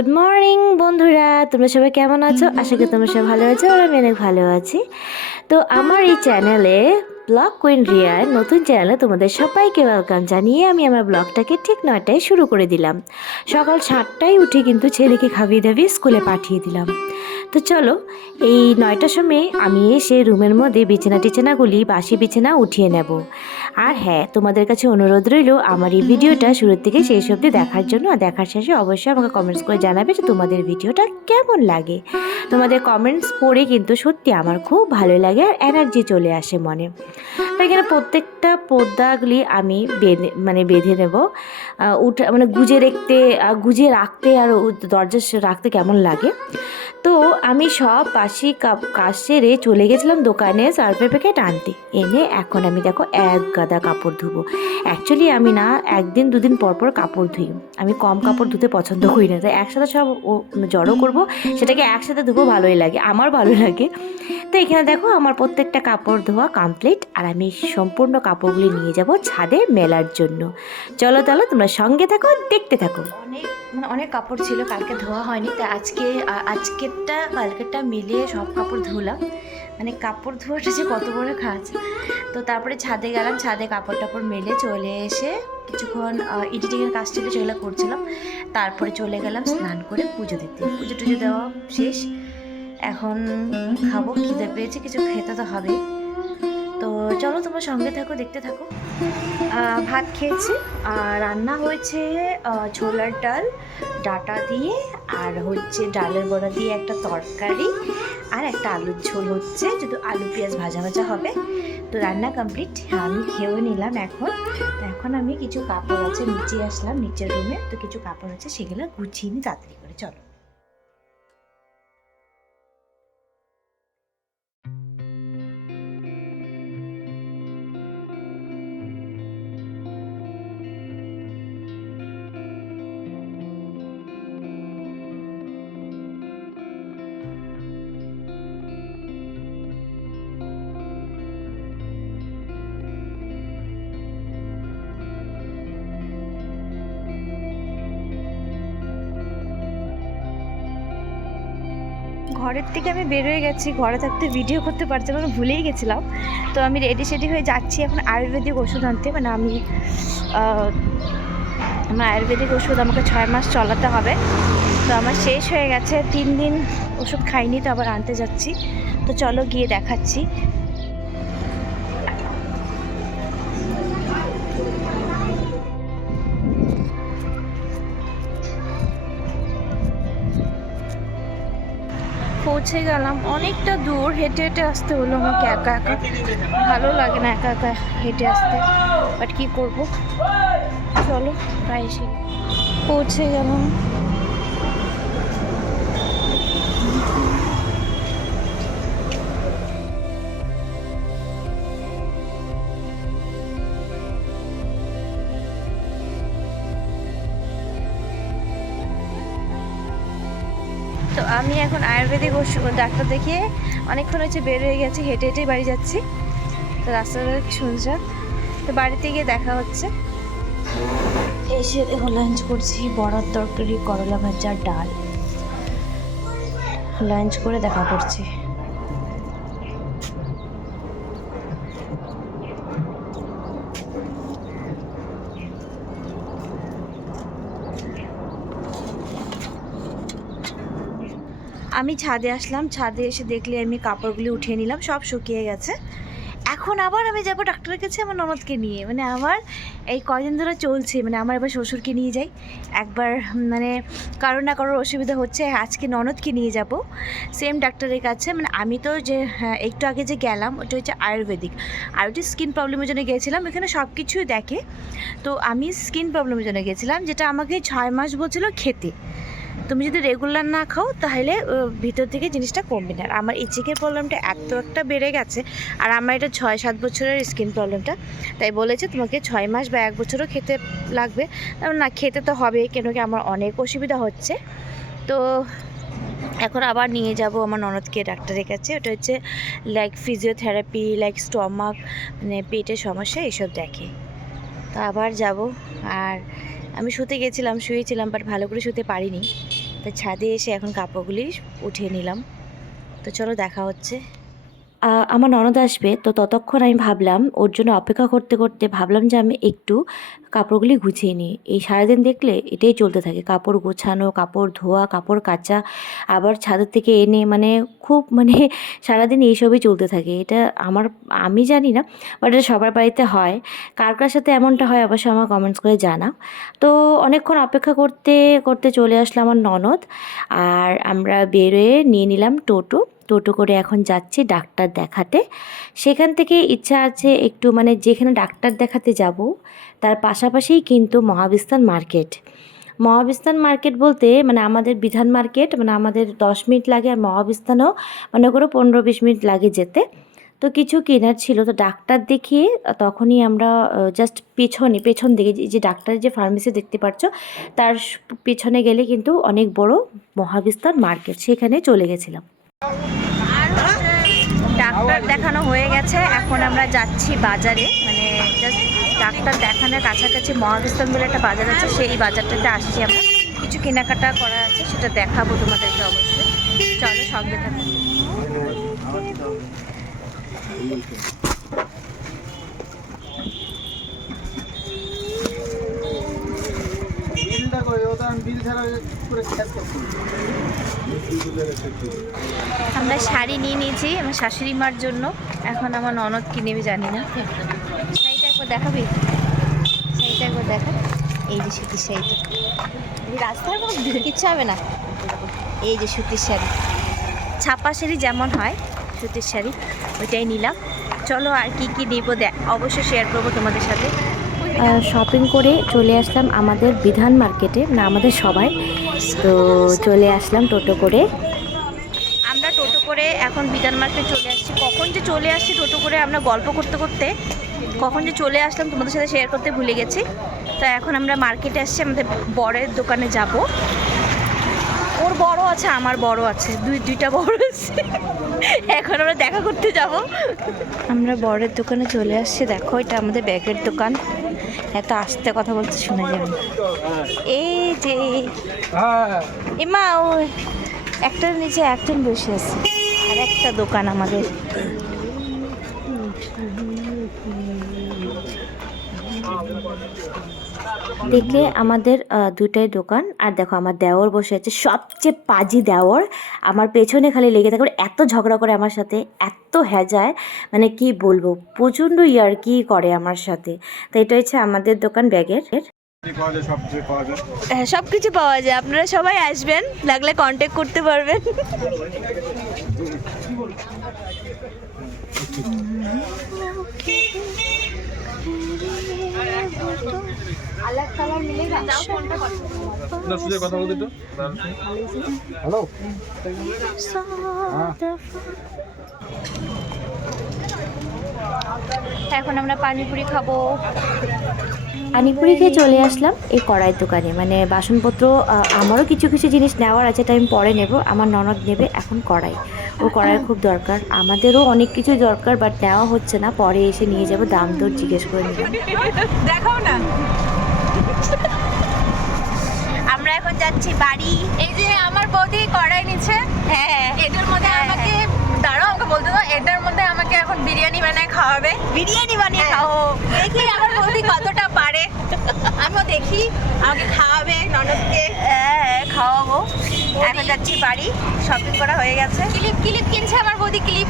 Good morning বন্ধুরা, তোমরা সবাই কেমন আছো? আশা করি তোমরা সবাই ভালো আছো, আর আমি অনেক ভালো আছি। তো আমার এই চ্যানেলে ব্লগ কুইন রিয়ার নতুন চ্যানেলে তোমাদের সবাইকে ওয়েলকাম জানিয়ে আমি আমার ব্লগটাকে ঠিক নয়টায় শুরু করে দিলাম। সকাল সাতটায় উঠে কিন্তু ছেলেকে খাবিয়ে দাবিয়ে স্কুলে পাঠিয়ে দিলাম। তো চলো, এই নয়টার সময় আমি এসে রুমের মধ্যে বিছানা টিছানাগুলি, বাসি বিছানা উঠিয়ে নেব। আর হ্যাঁ তোমাদের কাছে অনুরোধ রইল, আমার এই ভিডিওটা শুরুর থেকে শেষ অবধি দেখার জন্য, আর দেখার শেষে অবশ্যই আমাকে কমেন্টস করে জানাবে যে তোমাদের ভিডিওটা কেমন লাগে। তোমাদের কমেন্টস পড়ে কিন্তু সত্যি আমার খুব ভালো লাগে, আর এনার্জি চলে আসে মনে। তো এখানে প্রত্যেকটা পর্দাগুলি আমি বেঁধে মানে বেঁধে নেব। উঠে মানে গুজে রাখতে গুজে রাখতে আর দরজা রাখতে কেমন লাগে? তো আমি সব কাপ কাজ সেরে চলে গেছিলাম দোকানে সার্ভে প্যাকেট আনতে। এনে এখন আমি দেখো এক গাদা কাপড় ধুবো। অ্যাকচুয়ালি আমি না একদিন দুদিন পর পর কাপড় ধুই। আমি কম কাপড় ধুতে পছন্দ করি না। তাই একসাথে সব ও- জড়ো করব, সেটাকে একসাথে ধুবো ভালোই লাগে, আমার ভালো লাগে। তো এখানে দেখো আমার প্রত্যেকটা কাপড় ধোয়া কমপ্লিট আর আমি সম্পূর্ণ কাপড়গুলি নিয়ে যাব ছাদে মেলার জন্য। চলো চলো তোমরা সঙ্গে থাকো, দেখতে থাকো। অনেক মানে অনেক কাপড় ছিল, কালকে ধোয়া হয়নি, তাই আজকে আ- আজকেরটা কালকেরটা মিলিয়ে সব কাপড় ধুলাম। মানে কাপড় ধোয়াটা যে কত বড় কাজ। তো তারপরে ছাদে গেলাম, ছাদে কাপড় টাপড় মেলে চলে এসে কিছুক্ষণ এডিটিংয়ের কাজ ছিল সেগুলো করছিলাম। তারপরে চলে গেলাম স্নান করে পুজো দিতে। পুজো টুজো দেওয়া শেষ। এখন খাব, খিদে পেয়েছে, কিছু খেতে তো হবেই। চলো তোমার সঙ্গে থাকো, দেখতে থাকো। ভাত খেয়েছি, আর রান্না হয়েছে ছোলার ডাল, ডাটা দিয়ে, আর হচ্ছে ডালের বড়া দিয়ে একটা তরকারি, আর একটা আলুর ঝোল হচ্ছে, যদি আলু পেঁয়াজ ভাজা ভাজা হবে। তো রান্না কমপ্লিট আমি খেয়েও নিলাম এখন। এখন আমি কিছু কাপড় আছে, নিচে আসলাম, নিচের রুমে তো কিছু কাপড় আছে, সেগুলো গুছিয়ে নিই তাড়াতাড়ি করে, চলো। ঘরের থেকে আমি বেরোয় গেছি, ঘরে থাকতে ভিডিও করতে পারছি আমি ভুলেই গেছিলাম। তো আমি রেডি সেডি হয়ে যাচ্ছি এখন আয়ুর্বেদিক ওষুধ আনতে। মানে আমি আমার আয়ুর্বেদিক ওষুধ আমাকে ছয় মাস চলাতে হবে। তো আমার শেষ হয়ে গেছে, তিন দিন ওষুধ খাইনি, তো আবার আনতে যাচ্ছি। তো চলো গিয়ে দেখাচ্ছি। পৌঁছে গেলাম। অনেকটা দূর, হেঁটে হেঁটে আসতে হলো আমাকে একা একা। ভালো লাগে না একা একা হেঁটে আসতে বাট কি করব? চলো, প্রায় এসে পৌঁছে গেলাম। এখন আয়ুর্বেদিক ডাক্তার দেখিয়ে অনেকক্ষণ হচ্ছে বের হয়ে গেছে, হেঁটে হেঁটেই বাড়ি যাচ্ছি। তো রাস্তাটা শুনছেন তো বাড়িতে গিয়ে দেখা হচ্ছে। এসে দেখো লাঞ্চ করছি, বড়ার তরকারি, করলা ভাজা, ডাল। লাঞ্চ করে দেখা করছি। আমি ছাদে আসলাম ছাদে এসে দেখলে আমি কাপড়গুলি উঠিয়ে নিলাম সব শুকিয়ে গেছে। এখন আবার আমি যাব ডাক্তারের কাছে আমার ননদকে নিয়ে। মানে আমার এই কয়দিন ধরে চলছে মানে আমার এবার শ্বশুরকে নিয়ে যাই। একবার মানে কারও না কারোর অসুবিধা হচ্ছে আজকে ননদকে নিয়ে যাব। সেম ডাক্তারের কাছে মানে আমি তো যে হ্যাঁ, একটু আগে যে গেলাম ওটা হচ্ছে আয়ুর্বেদিক। আর ওটি স্কিন প্রবলেমের জন্য গিয়েছিলাম এখানে সব কিছুই দেখে। তো আমি স্কিন প্রবলেমের জন্য গেছিলাম যেটা আমাকে ছয় মাস বলছিল খেতে। তুমি যদি রেগুলার না খাও, তাহলে ভিতর থেকে জিনিসটা কমবে না। আর আমার ইচিকের প্রবলেমটা এত একটা বেড়ে গেছে, আর আমার এটা ছয়, সাত বছরের স্কিন প্রবলেমটা তাই বলেছে তোমাকে ছয় মাস বা এক বছরও খেতে লাগবে। না, খেতে তো হবে, কেন কি আমার অনেক অসুবিধা হচ্ছে। তো এখন আবার নিয়ে যাব আমার ননদকে ডাক্তারের কাছে। ওটা হচ্ছে লাইক ফিজিওথেরাপি লাইক স্টমাক মানে পেটের সমস্যা এসব দেখে। তো আবার যাব, আর আমি শুতে গেছিলাম, শুয়েছিলাম বাট ভালো করে শুতে পারিনি। তো ছাদে এসে এখন কাপড়গুলি উঠিয়ে নিলাম। তো চলো দেখা হচ্ছে। আমার ননদ আসবে, তো ততক্ষণ আমি ভাবলাম, ওর জন্য অপেক্ষা করতে করতে ভাবলাম যে আমি একটু কাপড়গুলি গুছিয়ে নিই। এই সারাদিন দেখলে এটাই চলতে থাকে, কাপড় গোছানো, কাপড় ধোয়া, কাপড় কাচা, আবার ছাদের থেকে এনে মানে খুব মানে সারাদিন এইসবই চলতে থাকে। এটা আমার, আমি জানি না বাট এটা সবার বাড়িতে হয়। কার কার সাথে এমনটা হয় অবশ্যই আমার কমেন্টস করে জানাও। তো অনেকক্ষণ অপেক্ষা করতে করতে চলে আসলো আমার ননদ, আর আমরা বেরোয়ে নিয়ে নিলাম টোটো। টোটো করে এখন যাচ্ছি ডাক্তার দেখাতে। সেখান থেকে ইচ্ছা আছে একটু মানে যেখানে ডাক্তার দেখাতে যাব, তার পাশাপাশিই কিন্তু মহাবিস্তান মার্কেট। মহাবিস্তান মার্কেট বলতে মানে আমাদের বিধান মার্কেট মানে আমাদের দশ মিনিট লাগে আর মহাবিস্তানও মনে করো পনেরো বিশ মিনিট লাগে যেতে। তো কিছু কেনার ছিল, তো ডাক্তার দেখিয়ে তখনই আমরা জাস্ট পেছনে, পেছন দিকে যে- ডাক্তারের যে ফার্মেসি দেখতে পাচ্ছ তার পেছনে গেলে কিন্তু অনেক বড় মহাবিস্তান মার্কেট, সেখানে চলে গেছিলাম। ডাক্তার দেখানো হয়ে গেছে। এখন আমরা যাচ্ছি বাজারে। মানে জাস্ট ডাক্তার দেখানোর কাছাকাছি মহাবিস্তম বলে একটা বাজার আছে, সেই বাজারটাতে আসছি আমরা। কিছু কেনাকাটা করা আছে, সেটা দেখাবো তোমাদেরকে অবশ্যই। চলো সঙ্গে থাকো বিল দেখো ও তো আমি বিল ছাড়া পুরো ক্যাশ করছি আমরা শাড়ি নিয়ে নিয়েছি আমার শাশুড়ি মার জন্য। এখন আমার ননদ কি নেবে জানি না। শাড়িটা একবার দেখাবি? শাড়িটা একবার দেখা। এই যে সুতির শাড়িটা। রাস্তার মধ্যে? কিচ্ছু হবে না। এই যে সুতির শাড়ি। ছাপা শাড়ি যেমন হয়, সুতির শাড়ি, ওইটাই নিলাম। চলো আর কি কি নিব দেখ, অবশ্যই শেয়ার করব তোমাদের সাথে। শপিং করে চলে আসলাম আমাদের বিধান মার্কেটে না আমাদের সবাই। তো চলে আসলাম টোটো করে। আমরা টোটো করে এখন বিধান মার্কেট চলে আসছি। কখন যে চলে আসছি টোটো করে আমরা গল্প করতে করতে কখন যে চলে আসলাম তোমাদের সাথে শেয়ার করতে ভুলে গেছি। তো এখন আমরা মার্কেটে আসছি আমাদের বরের দোকানে যাব। ওর বড় আছে আমার বড় আছে দুই দুইটা বড় আছে। এখন আমরা দেখা করতে যাব। আমরা বরের দোকানে চলে আসছি। দেখো এটা আমাদের ব্যাগের দোকান। এত আস্তে কথা বলতে শোনা যাবে। এই যে, এমা ও একটার নিচে একজন বসে আছে। আর একটা দোকান আমাদের। দেখলে আমাদের দুটাই দোকান আর দেখো আমার দেওর বসে আছে সবচেয়ে পাজি দেওর আমার পেছনে খালি লেগে থাকে ওর এত ঝগড়া করে আমার সাথে এত হ্যাজায় মানে কি বলব প্রচণ্ড ইয়ার কি করে আমার সাথে তো এটা হচ্ছে আমাদের দোকান ব্যাগের পাওয়া যায় সব কিছু পাওয়া যায় হ্যাঁ সব কিছু পাওয়া যায় আপনারা সবাই আসবেন লাগলে কন্ট্যাক্ট করতে পারবেন না সুজয় কথা বলতে তো। হ্যালো? এখন আমরা পানিপুরি খাব। পানিপুরি খেয়ে চলে আসলাম এই কড়াই দোকানে। মানে বাসনপত্র আমারও কিছু কিছু জিনিস নেওয়ার আছে তাই আমি পরে নেব। আমার ননদ নেবে এখন কড়াই। ও কড়াই খুব দরকার। আমাদেরও অনেক কিছু দরকার বাট নেওয়া হচ্ছে না। পরে এসে নিয়ে যাব। দাম দর জিজ্ঞেস করে নিলাম দেখাও না। আমরা এখন যাচ্ছি বাড়ি। এই যে আমার বৌদি কড়াই নিচ্ছে। হ্যাঁ। এটার মধ্যে হ্যাঁ, আমাকে দাঁড়াও আমাকে বলতে দাও এটার মধ্যে আমাকে এখন বিরিয়ানি বানায় খাওয়াবে। বিরিয়ানি বানিয়ে হ্যাঁ। খাও দেখি আমার বৌদি কতটা পারে। আমিও দেখি আমাকে খাওয়াবে ননদকে। হ্যাঁ খাওয়াবো। এখন যাচ্ছি বাড়ি শপিং করা হয়ে গেছে। ক্লিপ ক্লিপ কিনছে আমার বৌদি ক্লিপ।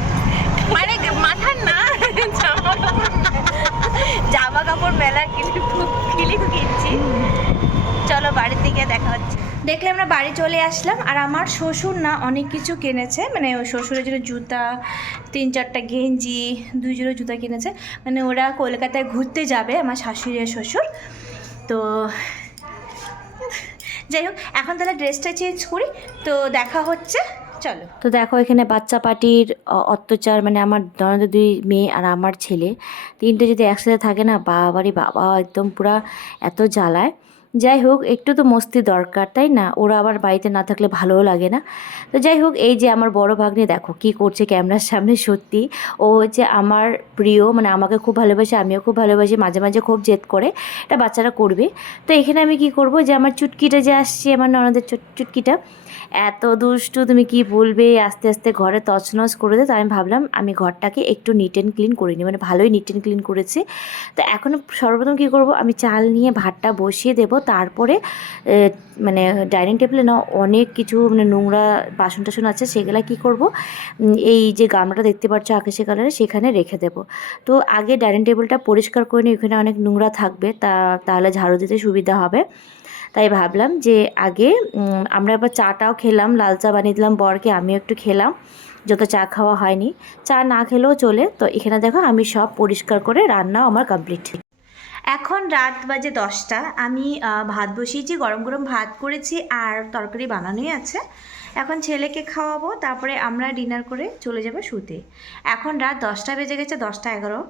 মানে মাথার না। জামা কাপড় মেলার ক্লিপ কিনছি। চলো বাড়ির দিকে দেখা হচ্ছে। দেখলে আমরা বাড়ি চলে আসলাম, আর আমার শ্বশুর না অনেক কিছু কিনেছে মানে ওই শ্বশুরের জন্য জুতা, তিন চারটা গেঞ্জি দুই জোড়া জুতা কিনেছে। মানে ওরা কলকাতায় ঘুরতে যাবে আমার শাশুড়ি আর শ্বশুর। তো যাই হোক, এখন তাহলে ড্রেসটা চেঞ্জ করি, তো দেখা হচ্ছে। চলো। তো দেখো, এখানে বাচ্চা পার্টির অত্যাচার মানে আমার দনদ দুই মেয়ে আর আমার ছেলে। তিনটে যদি একসাথে থাকে না বাবারই বাবা, একদম পুরা এত জ্বালায়। যাই হোক, একটু তো মস্তি দরকার, তাই না? ওরা আবার বাড়িতে না থাকলে ভালোও লাগে না। তো যাই হোক, এই যে আমার বড় ভাগ্নে, দেখো কি করছে ক্যামেরার সামনে, সত্যি। ও হচ্ছে আমার প্রিয় মানে আমাকে খুব ভালোবাসে, আমিও খুব ভালোবাসি, মাঝে মাঝে খুব জেদ করে। এটা বাচ্চারা করবে। তো এখানে আমি কি করব যে, আমার চুটকিটা যে আসছে, আমার ননদের চুট- চুটকিটা, এত দুষ্টু, তুমি কি বলবে? আস্তে আস্তে ঘরে তছনছ করে দে। তো আমি ভাবলাম, আমি ঘরটাকে একটু নিট অ্যান্ড ক্লিন করে নিই। মানে ভালোই নিট অ্যান্ড ক্লিন করেছি। তো এখন সর্বপ্রথম কী করব, আমি চাল নিয়ে ভাতটা বসিয়ে দেব। তারপরে মানে ডাইনিং টেবিলে না অনেক কিছু মানে নোংরা বাসন টাসন আছে, সেগুলা কি করব? এই যে গামলাটা দেখতে পাচ্ছ আকাশি কালারে সেখানে রেখে দেব। তো আগে ডাইনিং টেবিলটা পরিষ্কার করে নিই, ওখানে অনেক নোংরা থাকবে, তা, তাহলে ঝাড়ু দিতে সুবিধা হবে। তাই ভাবলাম যে আগে আমরা এবার চাটাও খেলাম, লাল চা বানিয়ে দিলাম বরকে, আমিও একটু খেলাম, যত চা খাওয়া হয়নি। চা না খেলেও চলে, তো এখানে দেখো আমি সব পরিষ্কার করে, রান্নাও আমার কমপ্লিট এখন রাত বাজে দশটা, আমি ভাত বসিয়েছি, গরম গরম ভাত করেছি আর তরকারি বানানোই আছে। এখন ছেলেকে খাওয়াবো, তারপরে আমরা ডিনার করে চলে যাব শুতে। এখন রাত দশটা বেজে গেছে, দশটা এগারো।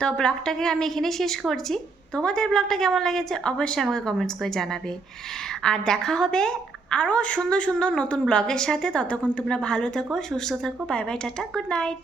তো ব্লগটাকে আমি এখানে শেষ করছি। তোমাদের ব্লগটা কেমন লেগেছে অবশ্যই আমাকে কমেন্টস করে জানাবে। আর দেখা হবে আরও সুন্দর সুন্দর নতুন ব্লগের সাথে। ততক্ষণ তোমরা ভালো থেকো, সুস্থ থাকো। Bye bye, tata, good night.